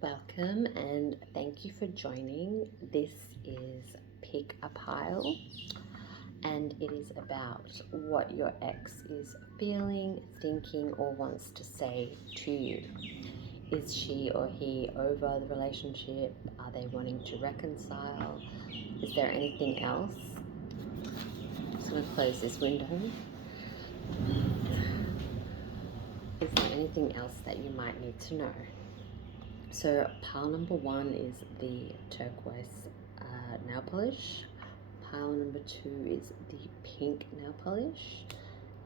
Welcome and thank you for joining. This is Pick a Pile, and it is about what your ex is feeling, thinking, or wants to say to you. Is she or he over the relationship? Are they wanting to reconcile? Is there anything else? I'm just going to close this window. Is there anything else that you might need to know? So pile number 1 is the turquoise nail polish. Pile number 2 is the pink nail polish.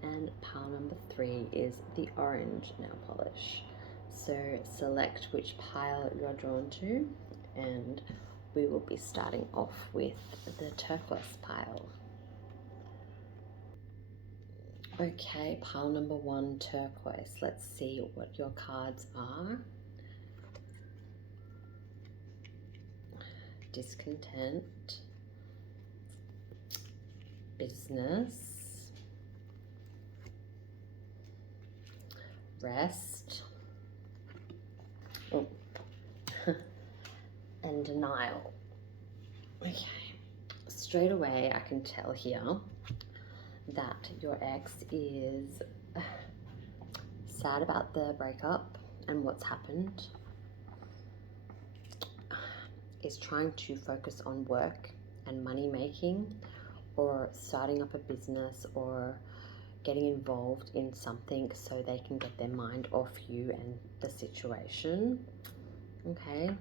And pile number 3 is the orange nail polish. So select which pile you're drawn to, and we will be starting off with the turquoise pile. Okay, pile number 1, turquoise. Let's see what your cards are. Discontent, business, rest, and denial. Okay, straight away I can tell here that your ex is sad about the breakup and what's happened, is trying to focus on work and money making, or starting up a business, or getting involved in something so they can get their mind off you and the situation. Okay,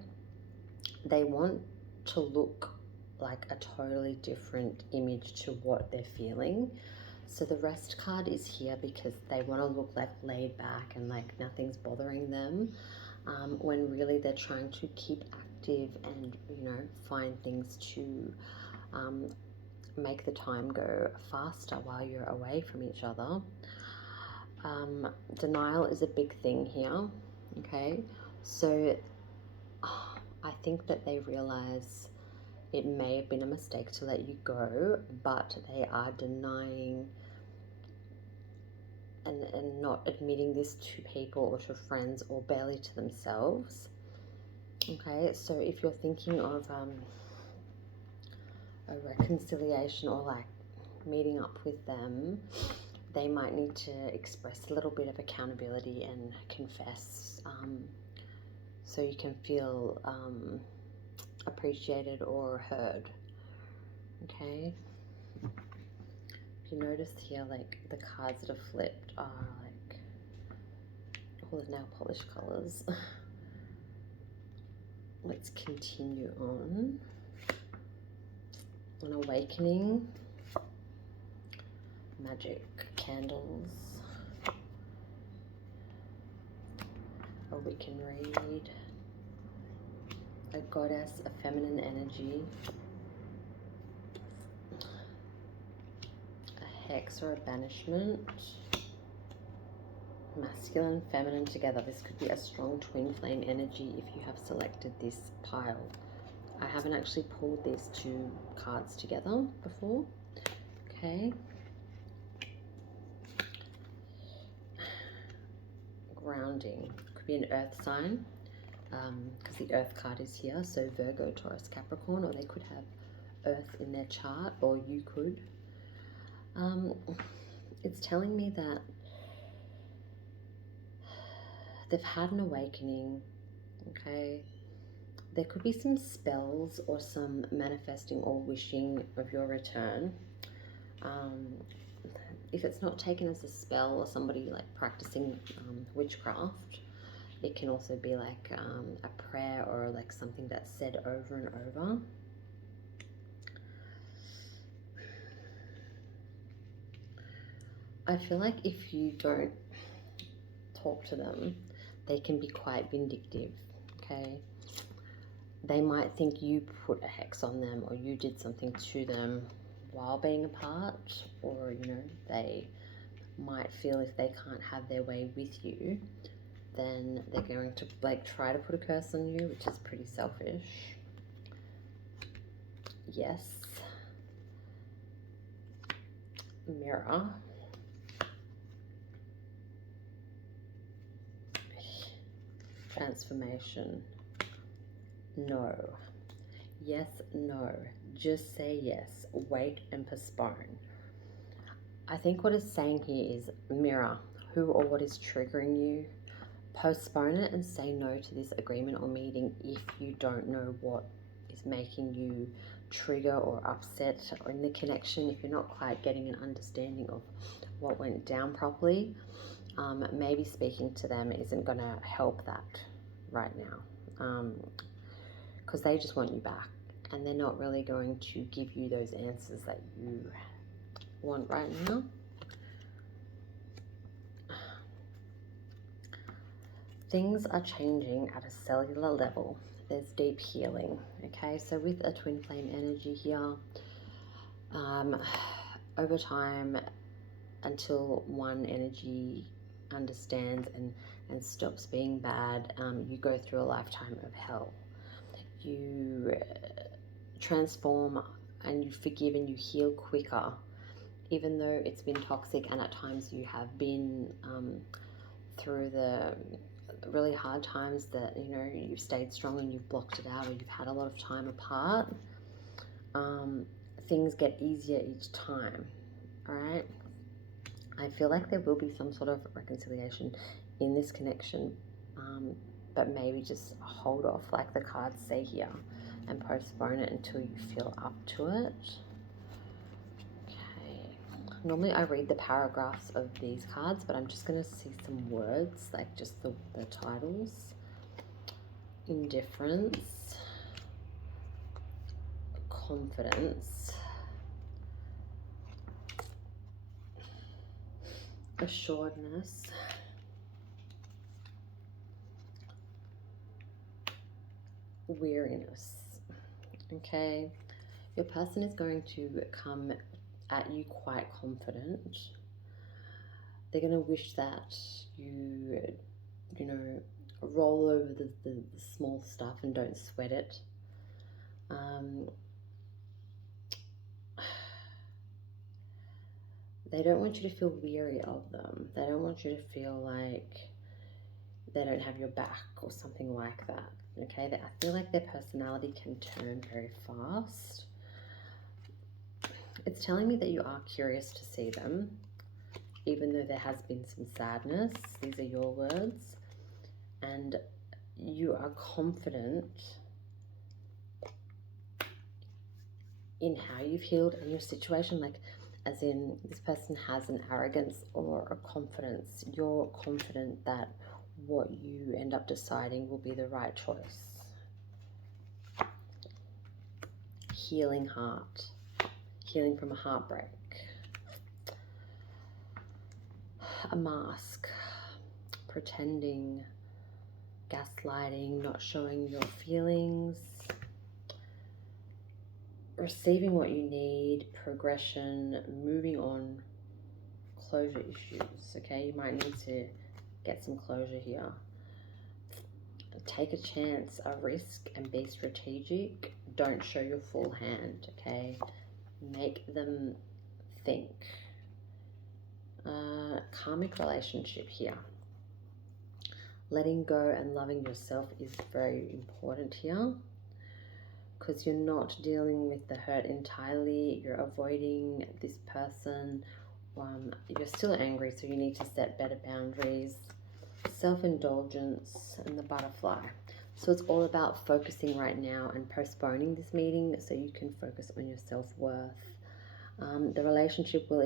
they want to look like a totally different image to what they're feeling. So the rest card is here because they want to look like laid back and like nothing's bothering them, when really they're trying to keep active and, you know, find things to make the time go faster while you're away from each other. Denial is a big thing here. Okay, so I think that they realize it may have been a mistake to let you go, but they are denying and not admitting this to people or to friends or barely to themselves. Okay, so if you're thinking of a reconciliation or like meeting up with them, they might need to express a little bit of accountability and confess, so you can feel appreciated or heard. Okay, if you notice here, like the cards that are flipped are like all the nail polish colors. Let's continue on. An awakening, magic candles, a Wiccan read, a goddess, a feminine energy, a hex or a banishment, masculine, feminine together. This could be a strong twin flame energy if you have selected this pile. I haven't actually pulled these 2 cards together before. Okay. Grounding. Could be an earth sign, because the earth card is here. So Virgo, Taurus, Capricorn, or they could have earth in their chart, or you could. It's telling me that they've had an awakening. Okay. There could be some spells or some manifesting or wishing of your return. If it's not taken as a spell or somebody like practicing witchcraft, it can also be like a prayer or like something that's said over and over. I feel like if you don't talk to them, they can be quite vindictive. Okay, they might think you put a hex on them or you did something to them while being apart, or, you know, they might feel if they can't have their way with you, then they're going to like try to put a curse on you, which is pretty selfish. Yes. Mirror. Transformation. no. Yes, no. Just say yes. Wait and postpone. I think what it's saying here is mirror who or what is triggering you. Postpone it and say no to this agreement or meeting if you don't know what is making you trigger or upset or in the connection. If you're not quite getting an understanding of what went down properly, maybe speaking to them isn't going to help that right now, because they just want you back and they're not really going to give you those answers that you want right now. Things are changing at a cellular level. There's deep healing. Okay, so with a twin flame energy here, over time, until one energy understands and stops being bad, you go through a lifetime of hell. You transform and you forgive and you heal quicker, even though it's been toxic and at times you have been through the really hard times that, you know, you've stayed strong and you've blocked it out, or you've had a lot of time apart. Things get easier each time. All right, I feel like there will be some sort of reconciliation in this connection, but maybe just hold off, like the cards say here, and postpone it until you feel up to it. Okay, normally I read the paragraphs of these cards, but I'm just going to see some words, like just the titles. Indifference, confidence, assuredness, weariness. Okay, your person is going to come at you quite confident. They're going to wish that you know, roll over the small stuff and don't sweat it. They don't want you to feel weary of them. They don't want you to feel like they don't have your back or something like that. Okay, I feel like their personality can turn very fast. It's telling me that you are curious to see them, even though there has been some sadness. These are your words. And you are confident in how you've healed and your situation, like as in this person has an arrogance or a confidence. You're confident that what you end up deciding will be the right choice. Healing heart, healing from a heartbreak, a mask, pretending, gaslighting, not showing your feelings, receiving what you need, progression, moving on, closure issues. Okay, you might need to get some closure here. Take a chance, a risk, and be strategic. Don't show your full hand. Okay, make them think. Karmic relationship here. Letting go and loving yourself is very important here, because you're not dealing with the hurt entirely. You're avoiding this person. You're still angry, so you need to set better boundaries. Self-indulgence and the butterfly. So it's all about focusing right now and postponing this meeting so you can focus on your self-worth. The relationship will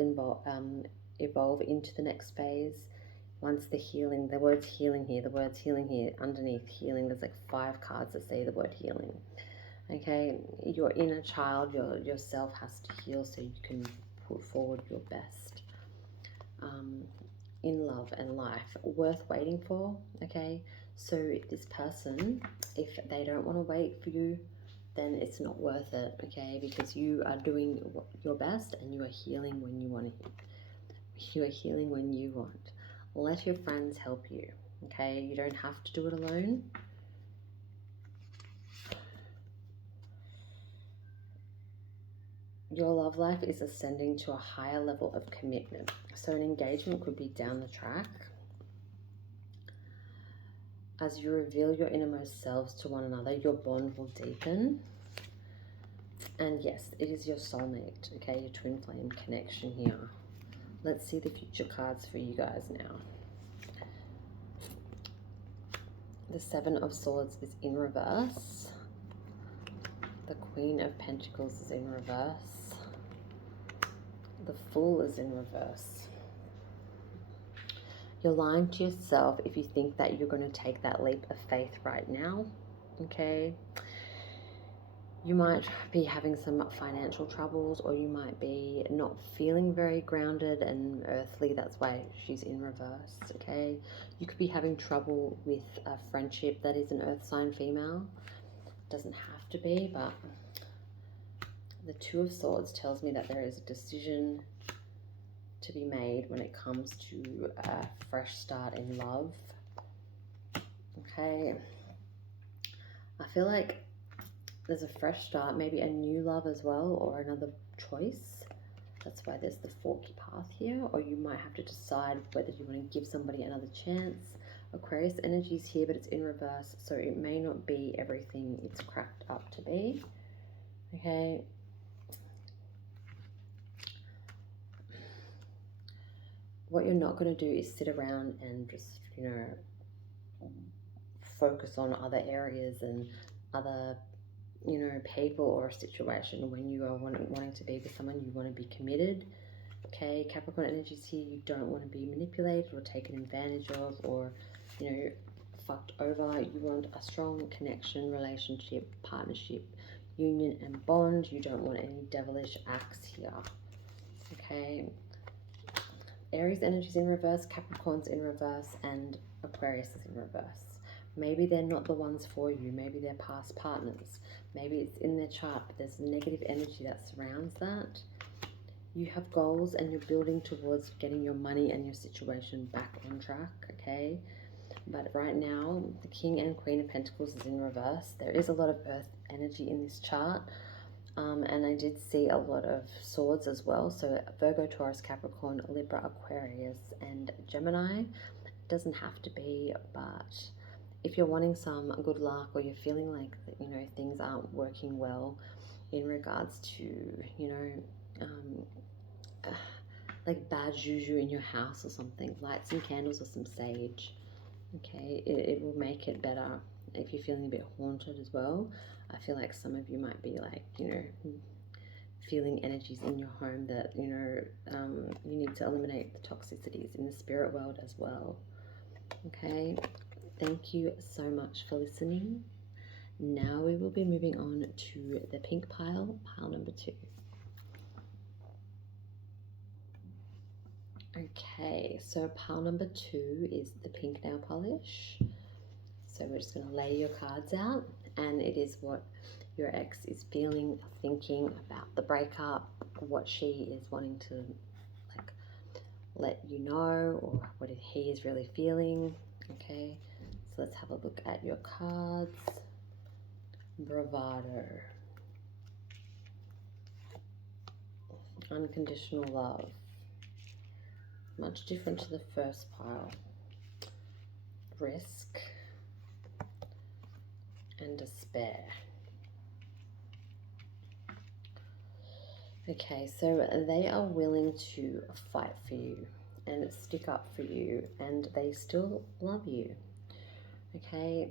evolve into the next phase once the healing, the word's healing here, underneath healing, there's like 5 cards that say the word healing. Okay, your inner child, yourself has to heal so you can put forward your best in love and life, worth waiting for. Okay, so this person, if they don't want to wait for you, then it's not worth it. Okay, because you are doing your best and you are healing when you want to. You are healing when you want. Let your friends help you. Okay, you don't have to do it alone. Your love life is ascending to a higher level of commitment. So an engagement could be down the track. As you reveal your innermost selves to one another, your bond will deepen. And yes, it is your soulmate, okay, your twin flame connection here. Let's see the future cards for you guys now. The Seven of Swords is in reverse. The Queen of Pentacles is in reverse. The Fool is in reverse. You're lying to yourself if you think that you're going to take that leap of faith right now, okay? You might be having some financial troubles, or you might be not feeling very grounded and earthly. That's why she's in reverse, okay? You could be having trouble with a friendship that is an earth sign female. Doesn't have to be, but the Two of Swords tells me that there is a decision to be made when it comes to a fresh start in love. Okay, I feel like there's a fresh start, maybe a new love as well, or another choice. That's why there's the forky path here, or you might have to decide whether you want to give somebody another chance. Aquarius energy is here, but it's in reverse, so it may not be everything it's cracked up to be. Okay, what you're not going to do is sit around and just, you know, focus on other areas and other, you know, people or a situation. When you are wanting to be with someone, you want to be committed. Okay, Capricorn energies here, you don't want to be manipulated or taken advantage of, or, you know, fucked over. You want a strong connection, relationship, partnership, union and bond. You don't want any devilish acts here. Okay, Aries energy's in reverse, Capricorn's in reverse, and Aquarius is in reverse. Maybe they're not the ones for you. Maybe they're past partners. Maybe it's in their chart, but there's negative energy that surrounds that. You have goals and you're building towards getting your money and your situation back on track, okay? But right now, the King and Queen of Pentacles is in reverse. There is a lot of earth energy in this chart. And I did see a lot of swords as well. So Virgo, Taurus, Capricorn, Libra, Aquarius, and Gemini. It doesn't have to be, but if you're wanting some good luck, or you're feeling like, you know, things aren't working well in regards to, you know, like bad juju in your house or something, light some candles or some sage. Okay, it will make it better. If you're feeling a bit haunted as well, I feel like some of you might be like, you know, feeling energies in your home that, you know, you need to eliminate the toxicities in the spirit world as well. Okay, thank you so much for listening. Now we will be moving on to the pink pile, pile number 2. Okay, so pile number 2 is the pink nail polish. So we're just going to lay your cards out, and it is what your ex is feeling, thinking about the breakup, what she is wanting to, like, let you know, or what he is really feeling. Okay, so let's have a look at your cards. Bravado, unconditional love, much different to the first pile. Risk and despair. Okay, so they are willing to fight for you and stick up for you, and they still love you. Okay,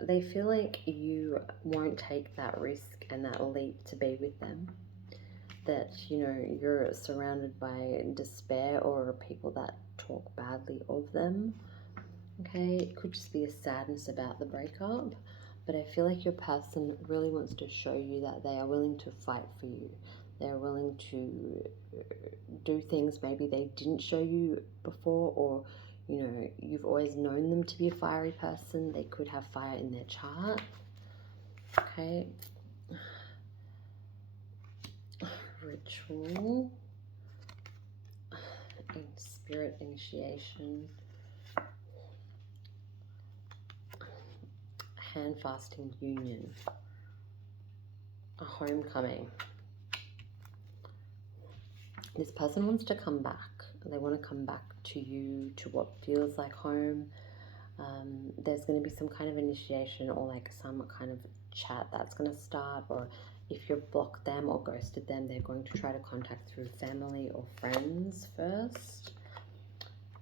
they feel like you won't take that risk and that leap to be with them, that, you know, you're surrounded by despair or people that talk badly of them. Okay, it could just be a sadness about the breakup, but I feel like your person really wants to show you that they are willing to fight for you. They're willing to do things maybe they didn't show you before, or, you know, you've always known them to be a fiery person. They could have fire in their chart. Okay. Ritual and spirit initiation. Hand fasting union. A homecoming. This person wants to come back. They want to come back to you, to what feels like home. There's going to be some kind of initiation or like some kind of chat that's going to start, or if you've blocked them or ghosted them, they're going to try to contact through family or friends first.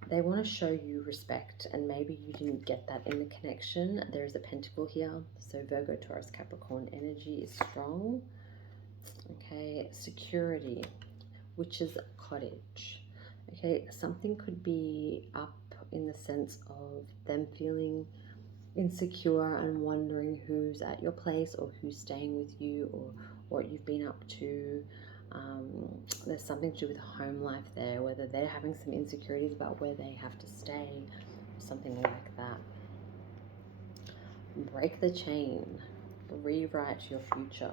They want to show you respect, and maybe you didn't get that in the connection. There's a pentacle here, so Virgo, Taurus, Capricorn energy is strong. Okay, security, which is cottage. Okay, something could be up in the sense of them feeling insecure and wondering who's at your place or who's staying with you or what you've been up to. There's something to do with home life there, whether they're having some insecurities about where they have to stay or something like that. Break the chain, rewrite your future.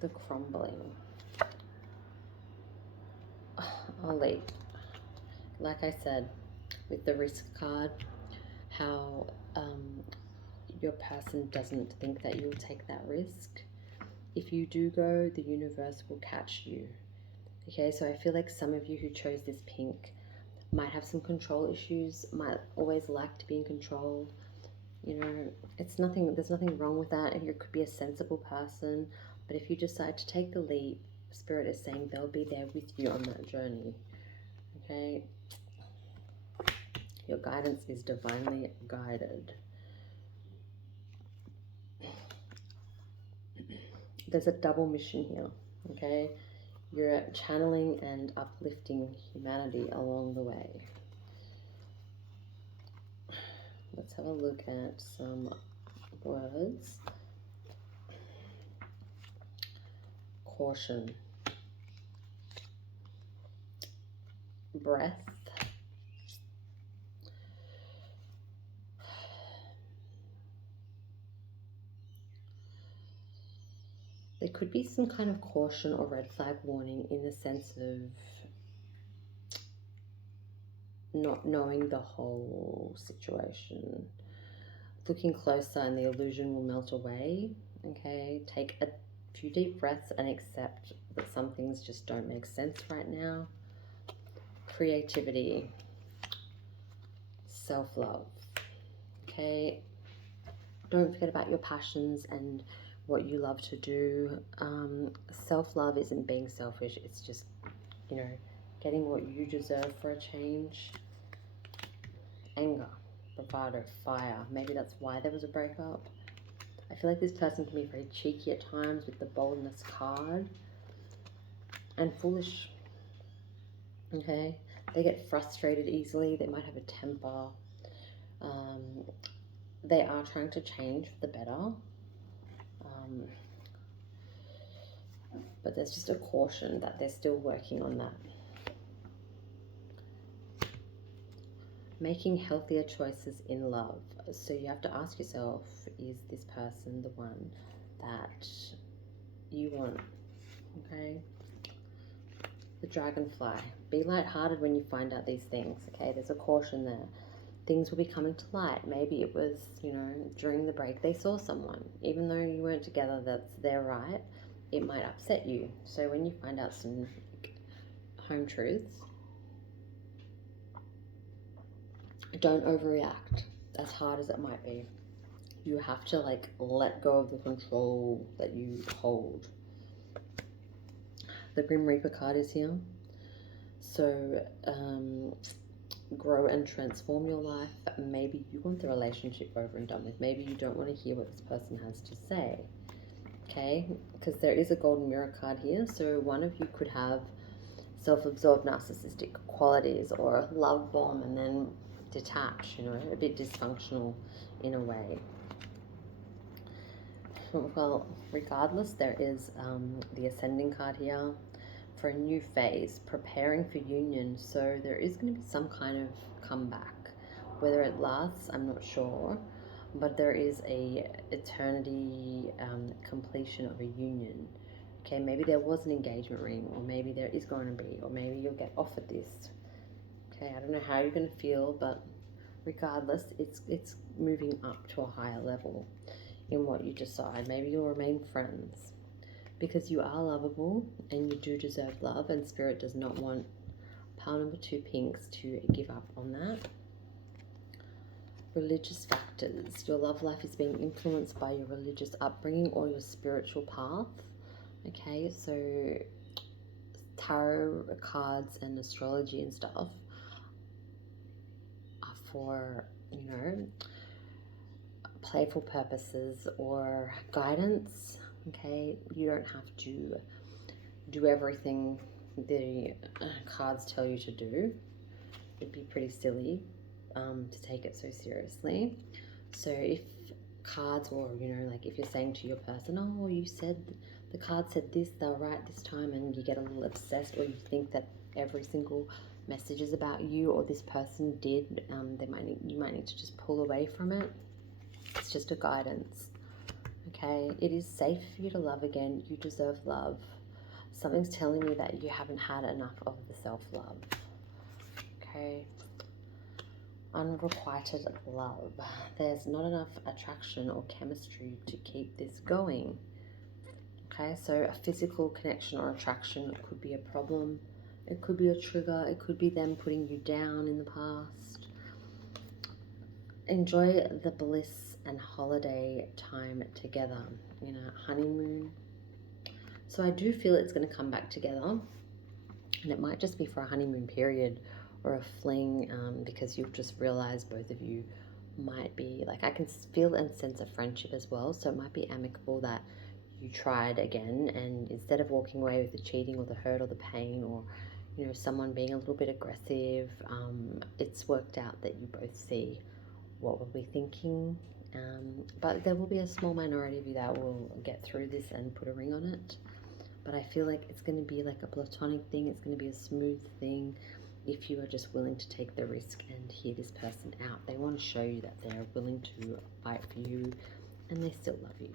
The crumbling. I'll leave. Like I said, with the risk card, how your person doesn't think that you'll take that risk. If you do go, the universe will catch you. Okay, so I feel like some of you who chose this pink might have some control issues, might always like to be in control. You know, there's nothing wrong with that, and you could be a sensible person, but if you decide to take the leap, Spirit is saying they'll be there with you on that journey. Okay, your guidance is divinely guided. There's a double mission here. Okay, you're channeling and uplifting humanity along the way. Let's have a look at some words. Caution. Breath. There could be some kind of caution or red flag warning in the sense of not knowing the whole situation. Looking closer and the illusion will melt away. Okay, take a few deep breaths and accept that some things just don't make sense right now. Creativity. Self-love. Okay, don't forget about your passions and what you love to do. Self-love isn't being selfish, it's just, you know, getting what you deserve for a change. Anger, bravado, fire. Maybe that's why there was a breakup. I feel like this person can be very cheeky at times with the boldness card. And foolish. Okay, they get frustrated easily, they might have a temper. They are trying to change for the better. But there's just a caution that they're still working on that. Making healthier choices in love. So you have to ask yourself, is this person the one that you want? Okay. The dragonfly. Be lighthearted when you find out these things. Okay, there's a caution there. Things will be coming to light. Maybe it was, you know, during the break they saw someone. Even though you weren't together, that's their right. It might upset you. So when you find out some home truths, don't overreact, as hard as it might be. You have to like let go of the control that you hold. The Grim Reaper card is here. So grow and transform your life. Maybe you want the relationship over and done with. Maybe you don't want to hear what this person has to say. Okay, because there is a golden mirror card here. So one of you could have self-absorbed narcissistic qualities or a love bomb and then detach, you know, a bit dysfunctional in a way. Well, regardless, there is the ascending card here for a new phase, preparing for union. So there is going to be some kind of comeback. Whether it lasts, I'm not sure, but there is a eternity completion of a union. Okay, maybe there was an engagement ring, or maybe there is going to be, or maybe you'll get offered this. Okay, I don't know how you're going to feel, but regardless, it's moving up to a higher level in what you decide. Maybe you'll remain friends because you are lovable and you do deserve love, and Spirit does not want Pile number 2, pinks, to give up on that. Religious factors. Your love life is being influenced by your religious upbringing or your spiritual path. Okay, so tarot cards and astrology and stuff are for, you know, playful purposes or guidance. Okay, you don't have to do everything the cards tell you to do. It'd be pretty silly to take it so seriously. So if cards, or you know, like if you're saying to your person, oh, you said the card said this, they'll write this time, and you get a little obsessed, or you think that every single message is about you, or this person did, you might need to just pull away from it. It's just a guidance. Okay, it is safe for you to love again. You deserve love. Something's telling me that you haven't had enough of the self-love. Okay. Unrequited love. There's not enough attraction or chemistry to keep this going. Okay, so a physical connection or attraction could be a problem. It could be a trigger. It could be them putting you down in the past. Enjoy the bliss and holiday time together, you know, honeymoon. So I do feel it's going to come back together, and it might just be for a honeymoon period or a fling, because you'll just realize both of you might be, like, I can feel and sense a friendship as well. So it might be amicable that you tried again, and instead of walking away with the cheating or the hurt or the pain, or, you know, someone being a little bit aggressive, it's worked out that you both see what we'll be thinking. But there will be a small minority of you that will get through this and put a ring on it. But I feel like it's going to be like a platonic thing. It's going to be a smooth thing if you are just willing to take the risk and hear this person out. They want to show you that they're willing to fight for you and they still love you.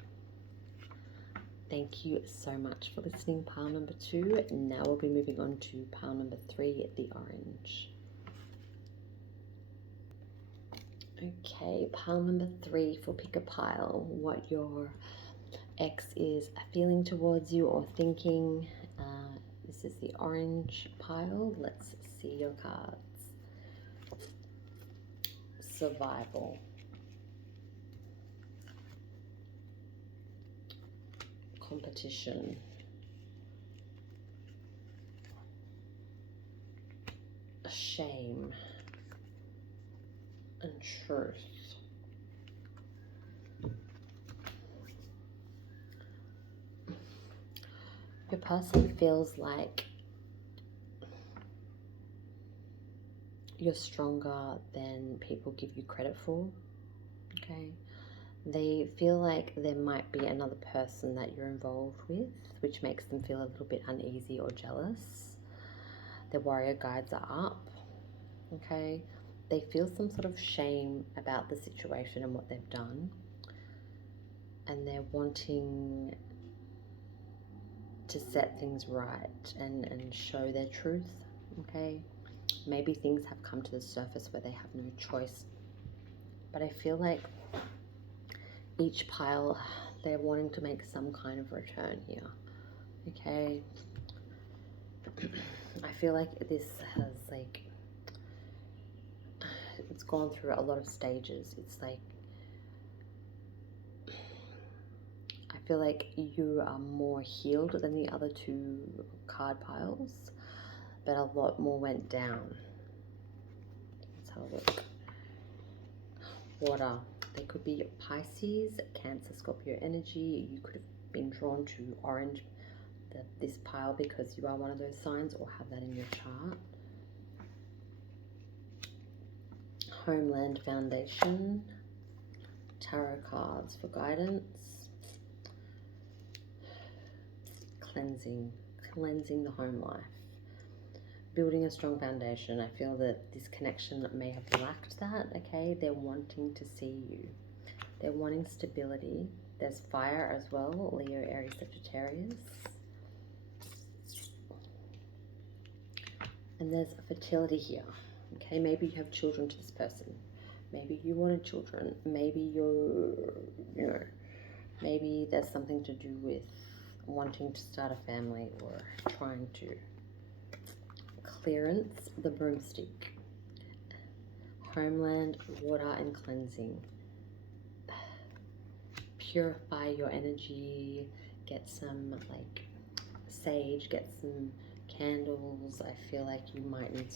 Thank you so much for listening, pile number 2. Now we'll be moving on to pile number 3, the orange. Okay, pile number 3 for pick a pile. What your ex is feeling towards you or thinking. This is the orange pile. Let's see your cards. Survival. Competition. Shame. And truth. Your person feels like you're stronger than people give you credit for. Okay. They feel like there might be another person that you're involved with, which makes them feel a little bit uneasy or jealous. Their warrior guides are up. Okay. They feel some sort of shame about the situation and what they've done. And they're wanting to set things right and show their truth. Okay. Maybe things have come to the surface where they have no choice. But I feel like each pile, they're wanting to make some kind of return here. Okay. I feel like this has, like, it's gone through a lot of stages. It's like, I feel like you are more healed than the other 2 card piles, but a lot more went down. Let's have a look. Water. They could be Pisces, Cancer, Scorpio energy. You could have been drawn to orange, this pile, because you are one of those signs or have that in your chart. Homeland foundation. Tarot cards for guidance. Cleansing the home life. Building a strong foundation. I feel that this connection may have lacked that. Okay, they're wanting to see you. They're wanting stability. There's fire as well. Leo, Aries, Sagittarius. And there's fertility here. Okay, maybe you have children to this person. Maybe you wanted children. Maybe you're, you know, maybe there's something to do with wanting to start a family or trying to Clearance, the broomstick. Homeland, water and cleansing. Purify your energy. Get some like sage, get some candles. I feel like you might need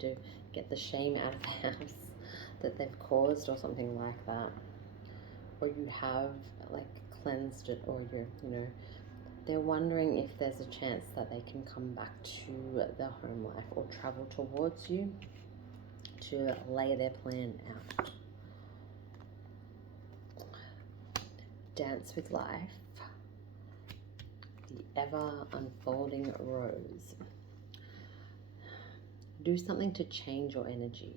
to get the shame out of the house that they've caused or something like that. Or you have like cleansed it, or they're wondering if there's a chance that they can come back to their home life or travel towards you to lay their plan out. Dance with life. The ever unfolding rose. Do something to change your energy.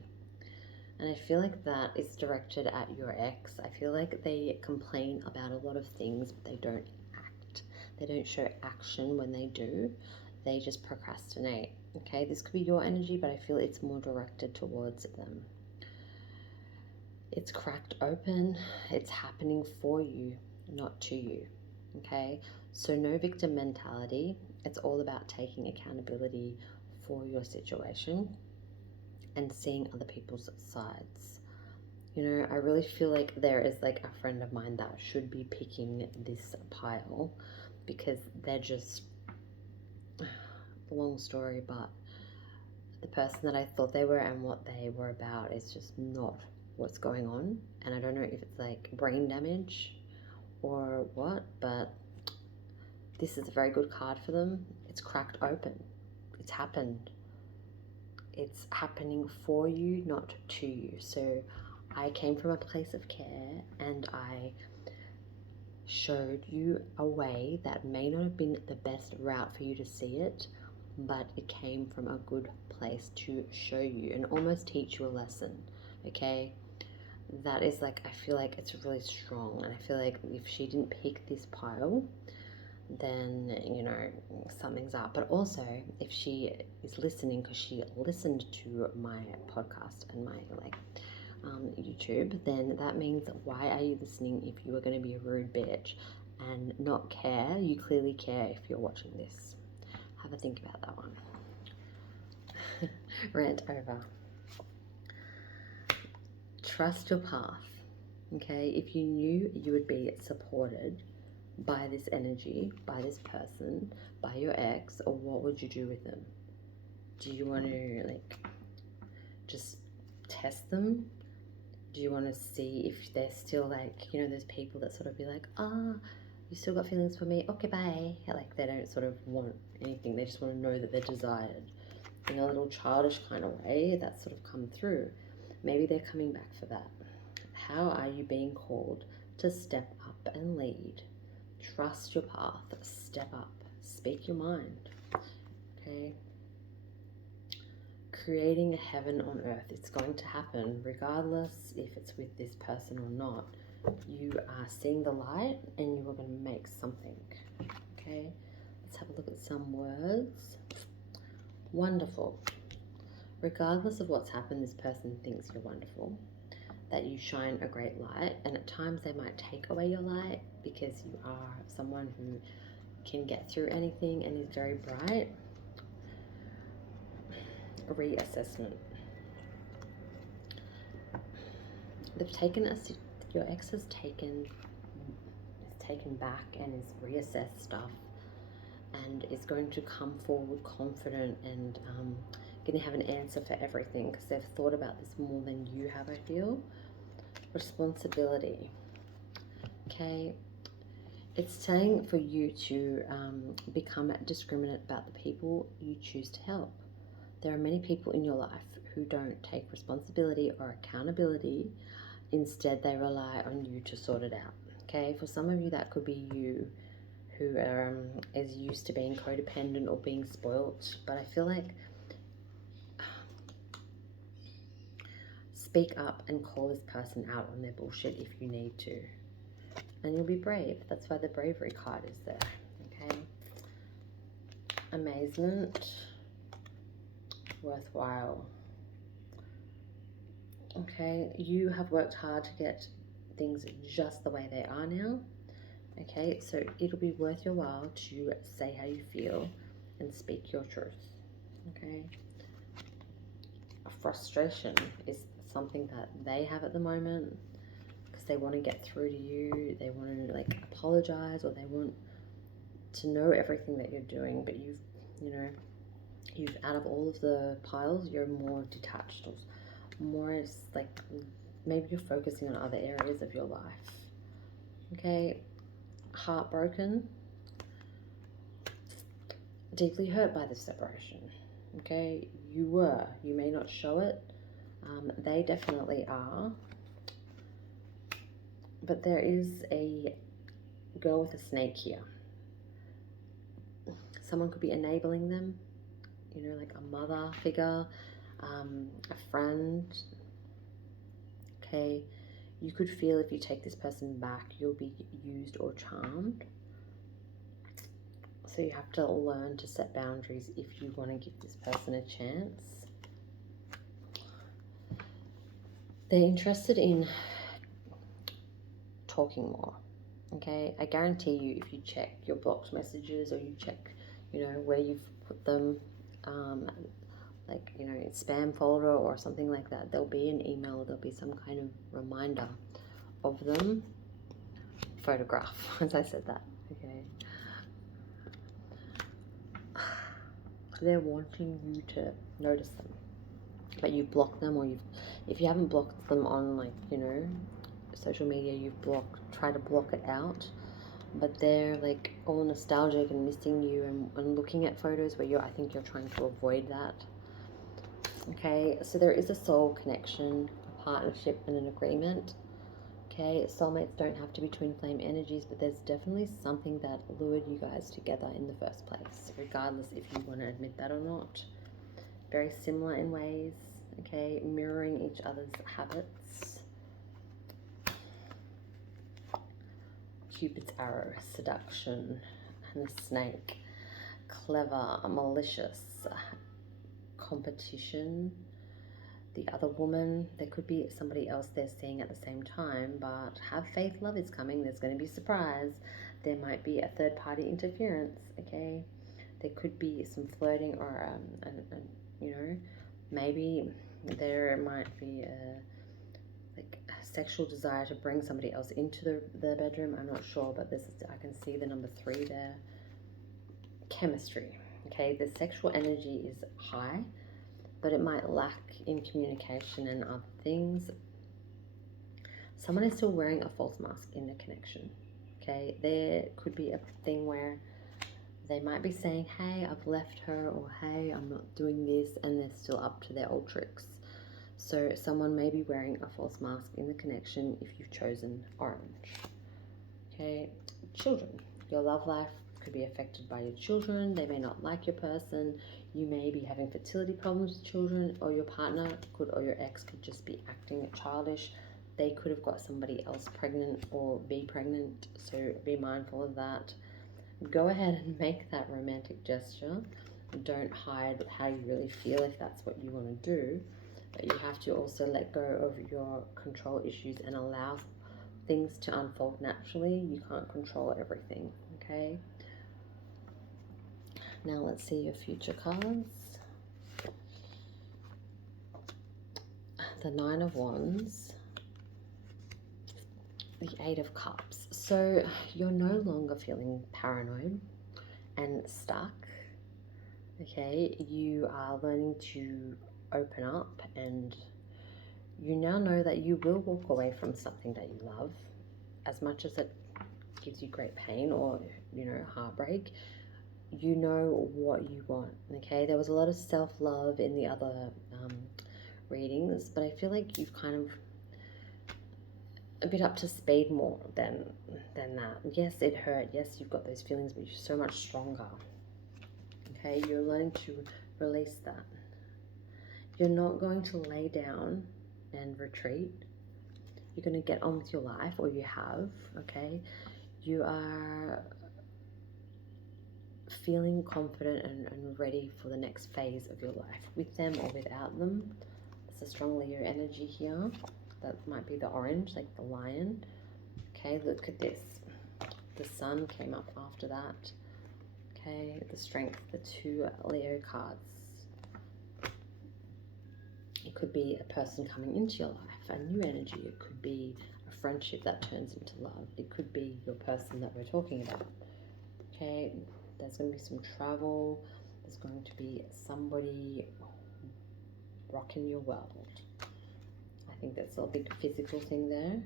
And I feel like that is directed at your ex. I feel like they complain about a lot of things, but they don't act. They don't show action when they do. They just procrastinate. Okay, this could be your energy, but I feel it's more directed towards them. It's cracked open. It's happening for you, not to you. Okay, so no victim mentality. It's all about taking accountability for your situation and seeing other people's sides. I really feel like there is like a friend of mine that should be picking this pile, because they're just, long story, but the person that I thought they were and what they were about is just not what's going on. And I don't know if it's like brain damage or what, but this is a very good card for them. It's cracked open. It's happened. It's happening for you, not to you. So I came from a place of care and I showed you a way that may not have been the best route for you to see it, but it came from a good place to show you and almost teach you a lesson. Okay, that is like, I feel like it's really strong, and I feel like if she didn't pick this pile, then something's up. But also, if she is listening because she listened to my podcast and my YouTube, then that means, why are you listening if you are going to be a rude bitch and not care? You clearly care if you're watching this. Have a think about that one. Rant over. Trust your path. Okay, if you knew you would be supported by this energy, by this person, by your ex, or what would you do with them? Do you want to just test them? Do you want to see if they're still those people that sort of be like, you still got feelings for me? Okay, bye. Like, they don't sort of want anything. They just want to know that they're desired in a little childish kind of way. That's sort of come through. Maybe they're coming back for that. How are you being called to step up and lead? Trust your path. Step up. Speak your mind. Okay? Creating a heaven on earth. It's going to happen regardless if it's with this person or not. You are seeing the light and you are going to make something. Okay? Let's have a look at some words. Wonderful. Regardless of what's happened, this person thinks you're wonderful, that you shine a great light, and at times they might take away your light because you are someone who can get through anything and is very bright. Reassessment. They've taken us. Your ex has taken back and is reassessed stuff, and is going to come forward confident and going to have an answer for everything, because they've thought about this more than you have, I feel. Responsibility. Okay, it's saying for you to become discriminate about the people you choose to help. There are many people in your life who don't take responsibility or accountability. Instead, they rely on you to sort it out. Okay, for some of you, that could be you who is used to being codependent or being spoilt. But I feel like speak up and call this person out on their bullshit if you need to. And you'll be brave. That's why the bravery card is there. Okay. Amazement. Worthwhile. Okay. You have worked hard to get things just the way they are now. Okay. So it'll be worth your while to say how you feel and speak your truth. Okay. Frustration is something that they have at the moment because they want to get through to you. They want to like apologize, or they want to know everything that you're doing, but you've out of all of the piles, you're more detached, or more, it's like maybe you're focusing on other areas of your life. Okay. Heartbroken, deeply hurt by the separation. Okay. You may not show it. They definitely are. But there is a girl with a snake here. Someone could be enabling them, like a mother figure, a friend. Okay. You could feel if you take this person back, you'll be used or charmed. So you have to learn to set boundaries if you want to give this person a chance. They're interested in talking more. Okay, I guarantee you, if you check your blocked messages, or you check, where you've put them, like, spam folder or something like that, there'll be an email, there'll be some kind of reminder of them. Photograph, as I said that. Okay. They're wanting you to notice them, but you block them, or if you haven't blocked them on, like, social media, you've try to block it out, but they're like all nostalgic and missing you, and looking at photos where I think you're trying to avoid that. Okay, so there is a soul connection, a partnership, and an agreement. Okay, soulmates don't have to be twin flame energies, but there's definitely something that lured you guys together in the first place, regardless if you want to admit that or not. Very similar in ways, okay, mirroring each other's habits. Cupid's arrow, seduction, and the snake. Clever, malicious, competition. The other woman, there could be somebody else they're seeing at the same time, but have faith, love is coming. There's going to be a surprise. There might be a third party interference, okay? There could be some flirting, or maybe there might be a sexual desire to bring somebody else into the bedroom. I'm not sure, but I can see the number 3 there. Chemistry, okay? The sexual energy is high, but it might lack in communication and other things. Someone is still wearing a false mask in the connection, okay? There could be a thing where they might be saying, hey, I've left her, or hey, I'm not doing this, and they're still up to their old tricks. So someone may be wearing a false mask in the connection if you've chosen orange. Okay, children. Your love life could be affected by your children. They may not like your person. You may be having fertility problems with children, or your partner or your ex could just be acting childish. They could have got somebody else pregnant or be pregnant, so be mindful of that. Go ahead and make that romantic gesture. Don't hide how you really feel if that's what you want to do. But you have to also let go of your control issues and allow things to unfold naturally. You can't control everything, okay? Now let's see your future cards. The 9 of Wands, the 8 of Cups. So you're no longer feeling paranoid and stuck, okay? You are learning to open up, and you now know that you will walk away from something that you love, as much as it gives you great pain or heartbreak. You know what you want, okay? There was a lot of self-love in the other readings, but I feel like you've kind of a bit up to speed more than that. Yes, it hurt. Yes, you've got those feelings, but you're so much stronger, okay? You're learning to release that. You're not going to lay down and retreat. You're going to get on with your life, or you have, okay? You are feeling confident and ready for the next phase of your life, with them or without them. It's a strong Leo energy here. That might be the orange, like the lion. Okay, look at this. The sun came up after that. Okay, the strength, the 2 Leo cards. It could be a person coming into your life, a new energy. It could be a friendship that turns into love. It could be your person that we're talking about. Okay, there's going to be some travel. There's going to be somebody rocking your world. I think that's a big physical thing there.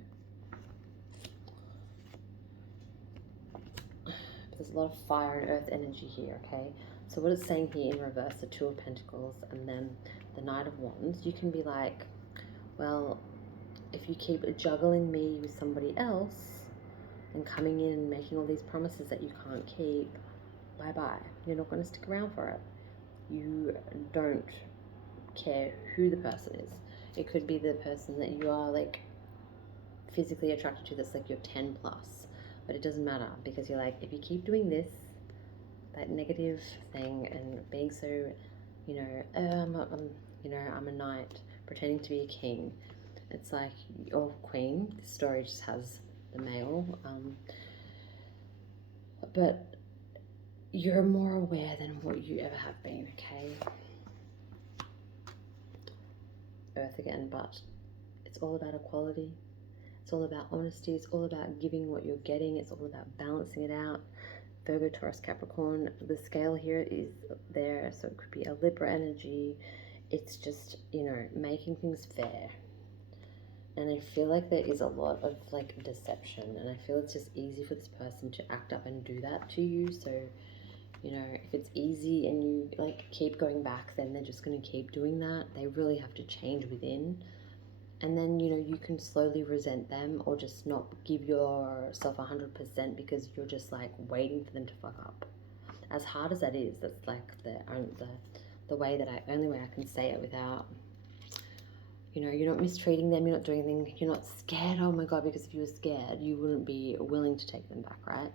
There's a lot of fire and earth energy here, okay? So what it's saying here in reverse, the Two of Pentacles and then the Knight of Wands, you can be like, well, if you keep juggling me with somebody else and coming in and making all these promises that you can't keep, bye-bye. You're not going to stick around for it. You don't care who the person is. It could be the person that you are like physically attracted to that's like your 10 plus, but it doesn't matter because you're like, if you keep doing this, that negative thing and being so, you know, I'm a knight pretending to be a king. It's like, or queen. This story just has the male, but you're more aware than what you ever have been, okay? Earth again, but it's all about equality. It's all about honesty. It's all about giving what you're getting. It's all about balancing it out. Virgo, Taurus, Capricorn, the scale here is there, so it could be a Libra energy. It's just, you know, making things fair. And I feel like there is a lot of like deception, and I feel it's just easy for this person to act up and do that to you. So, you know, if it's easy and you like keep going back, then they're just going to keep doing that. They really have to change within. And then, you know, you can slowly resent them or just not give yourself 100% because you're just like waiting for them to fuck up. As hard as that is, that's like the way that only way I can say it without, you know, you're not mistreating them, you're not doing anything, you're not scared. Oh my God, because if you were scared, you wouldn't be willing to take them back, right?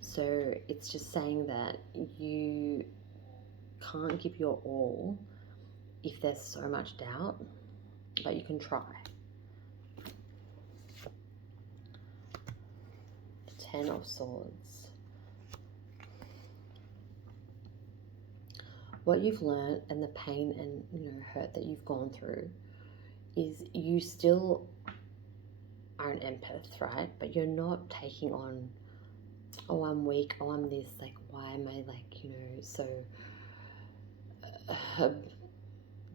So it's just saying that you can't give your all if there's so much doubt, but you can try. 10 of Swords. What you've learned and the pain and, you know, hurt that you've gone through is you still are an empath, right? But you're not taking on, oh, I'm weak, oh, I'm this, like, why am I, like, you know, so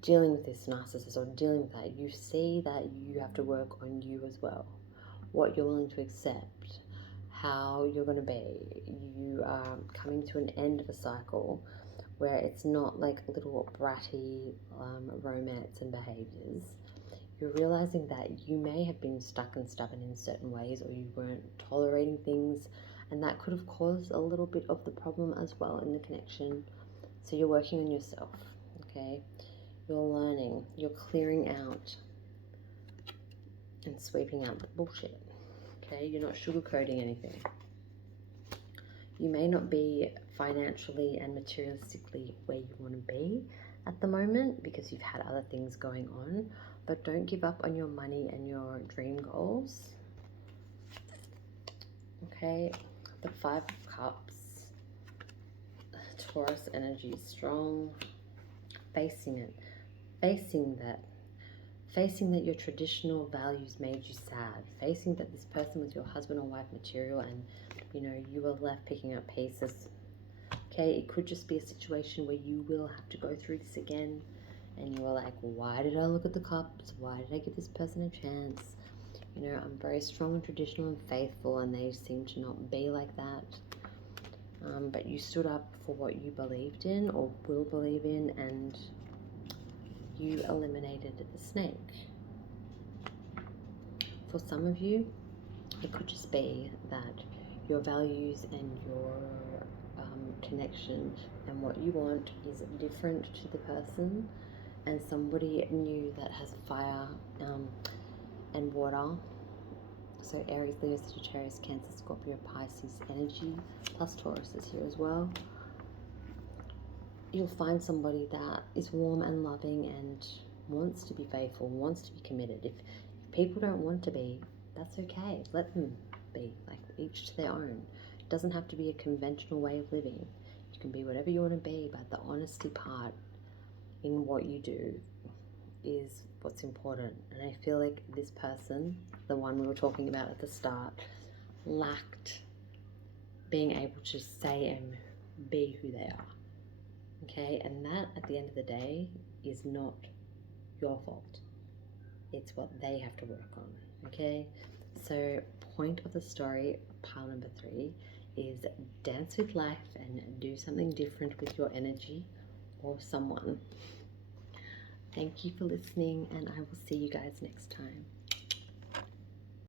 dealing with this narcissist or dealing with that. You see that you have to work on you as well. What you're willing to accept, how you're going to be. You are coming to an end of a cycle where it's not like little bratty romance and behaviors. You're realizing that you may have been stuck and stubborn in certain ways, or you weren't tolerating things, and that could have caused a little bit of the problem as well in the connection. So you're working on yourself, okay? You're learning, you're clearing out and sweeping out the bullshit, okay? You're not sugarcoating anything. You may not be financially and materialistically where you want to be at the moment because you've had other things going on, but don't give up on your money and your dream goals, okay? The 5 of Cups. Taurus energy is strong. Facing it. Facing that your traditional values made you sad. Facing that this person was your husband or wife material and, you know, you were left picking up pieces. Okay, it could just be a situation where you will have to go through this again and you are like, why did I look at the cups? Why did I give this person a chance? You know, I'm very strong and traditional and faithful, and they seem to not be like that. But you stood up for what you believed in or will believe in, and you eliminated the snake. For some of you, it could just be that your values and your connection and what you want is different to the person, and somebody new that has fire and water. So Aries, Leo, Sagittarius, Cancer, Scorpio, Pisces energy, plus Taurus is here as well. You'll find somebody that is warm and loving and wants to be faithful, wants to be committed. If people don't want to be, that's okay. Let them be, like, each to their own. It doesn't have to be a conventional way of living. You can be whatever you want to be, but the honesty part in what you do is what's important. And I feel like this person, the one we were talking about at the start, lacked being able to say and be who they are. Okay, and that at the end of the day is not your fault. It's what they have to work on. Okay, so point of the story, pile number 3, is dance with life and do something different with your energy or someone. Thank you for listening, and I will see you guys next time.